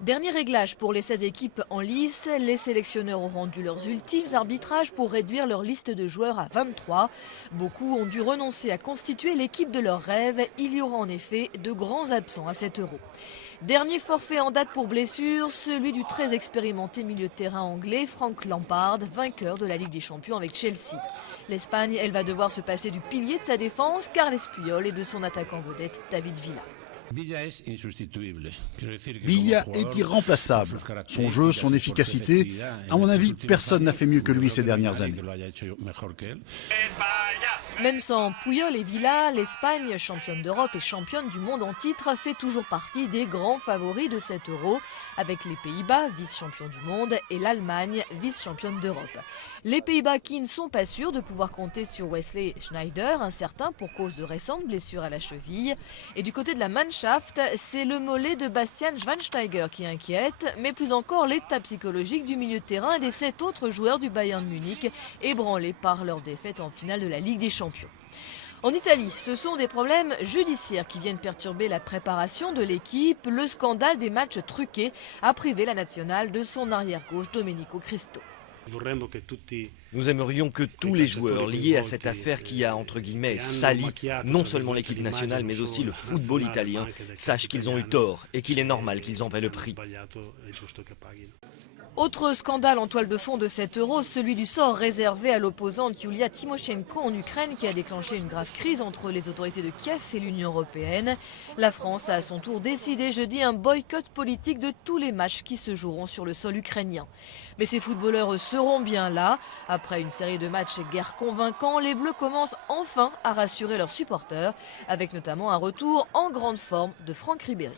Dernier réglage pour les 16 équipes en lice. Les sélectionneurs ont rendu leurs ultimes arbitrages pour réduire leur liste de joueurs à 23. Beaucoup ont dû renoncer à constituer l'équipe de leurs rêves. Il y aura en effet de grands absents à cet Euro. Dernier forfait en date pour blessure, celui du très expérimenté milieu de terrain anglais Frank Lampard, vainqueur de la Ligue des Champions avec Chelsea. L'Espagne, elle va devoir se passer du pilier de sa défense, Carles Puyol, et de son attaquant vedette David Villa. Villa est irremplaçable. Son jeu, son efficacité, à mon avis, personne n'a fait mieux que lui ces dernières années. Même sans Puyol et Villa, l'Espagne, championne d'Europe et championne du monde en titre, fait toujours partie des grands favoris de cet Euro, avec les Pays-Bas, vice-champions du monde, et l'Allemagne, vice-championne d'Europe. Les Pays-Bas qui ne sont pas sûrs de pouvoir compter sur Wesley Sneijder, incertain pour cause de récentes blessures à la cheville. Et du côté de la Mannschaft, c'est le mollet de Bastian Schweinsteiger qui inquiète, mais plus encore l'état psychologique du milieu de terrain et des 7 autres joueurs du Bayern Munich, ébranlés par leur défaite en finale de la Ligue des Champions. En Italie, ce sont des problèmes judiciaires qui viennent perturber la préparation de l'équipe. Le scandale des matchs truqués a privé la nationale de son arrière-gauche Domenico Cristo. Nous aimerions que tous les joueurs liés à cette affaire qui a, entre guillemets, sali non seulement l'équipe nationale mais aussi le football italien, sachent qu'ils ont eu tort et qu'il est normal qu'ils en paient le prix. Autre scandale en toile de fond de cet Euro, celui du sort réservé à l'opposante Yulia Tymoshenko en Ukraine qui a déclenché une grave crise entre les autorités de Kiev et l'Union européenne. La France a à son tour décidé jeudi un boycott politique de tous les matchs qui se joueront sur le sol ukrainien. Mais ces footballeurs seront bien là. Après une série de matchs guère convaincants, les Bleus commencent enfin à rassurer leurs supporters, avec notamment un retour en grande forme de Franck Ribéry.